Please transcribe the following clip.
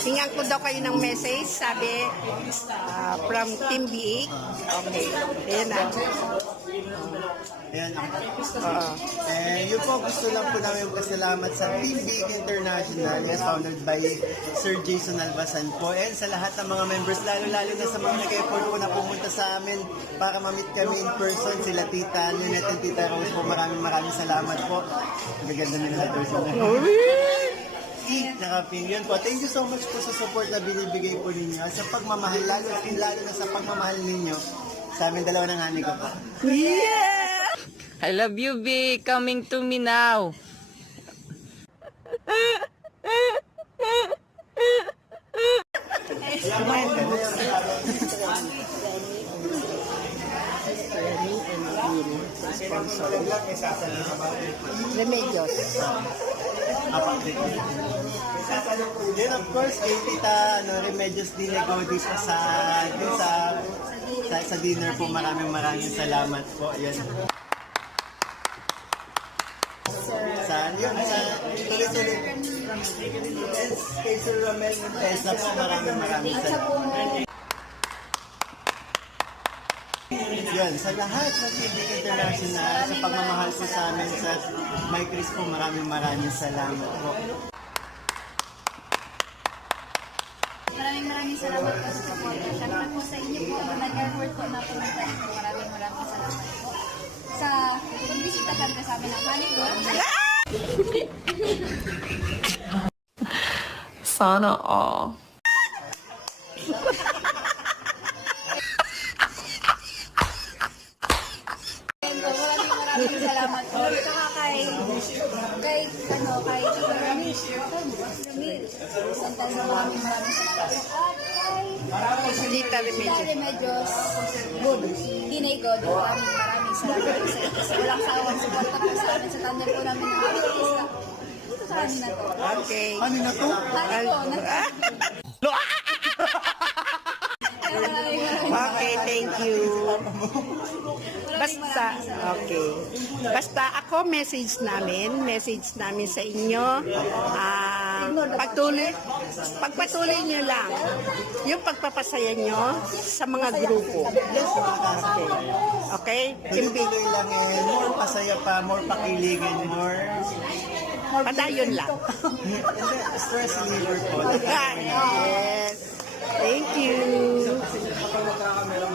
Hingan ko daw kayo ng message, sabi, ah, from Team BH. Okay. Ayan na. Ayan. Oo. And yun po, gusto lang po namin magpasalamat sa Team Big International as founded by Sir Jason Albasan po. And sa lahat ng mga members, lalo-lalo na sa mga nag-effort po na pumunta sa amin para ma-meet kami in person. Sila Tita Lynette and Tita Rose po. Maraming maraming salamat po. Ang gaganda nila person Nakaping. Yun po. Thank you so much po sa support na binibigay po ninyo. Sa pagmamahal, lalo, lalo na sa pagmamahal ninyo sa amin dalawa ng honey ko po. Yeah! I love you, B. Coming to me now. Remedios. Then of course, kay Tita ano, Remedios Dinego dito sa, sa, sa, sa dinner po. Maraming maraming salamat po. Yun. Sa, yun, sa, tuloy-tuloy. Yes, kay Sir Ramel Montesa po, maraming maraming salamat. Yun, sa lahat ng TV International, sa pagmamahal po sa amin sa My Chris po, maraming maraming salamat po. Maraming maraming salamat po sa support. Siyempre po sa inyo po, na nag-effort po na pumunta dito. Maraming maraming salamat po. Sa pagbisita talaga sa amin ng Manigo. Sana all. Maraming salamat po. Saka kay, kay, ano, kay Tita Remedios. Good. Dinay God. Maraming maraming salamat sa inyo. Walang sawang suporta po sa amin sa thunder po namin ng aming isla. Dito sa amin na to. Okay. Ano na to? Hani po. na- Maraming maraming Okay, thank you. Basta, okay. Basta ako, message namin, message namin sa inyo. Ah, pagtuloy, pagpatuloy nyo lang yung pagpapasaya nyo sa mga grupo. Yes, okay. Okay? Imbi, Tuloy lang eh, more pasaya pa, more pakiligan, more... padayon lang. Stress reliever po.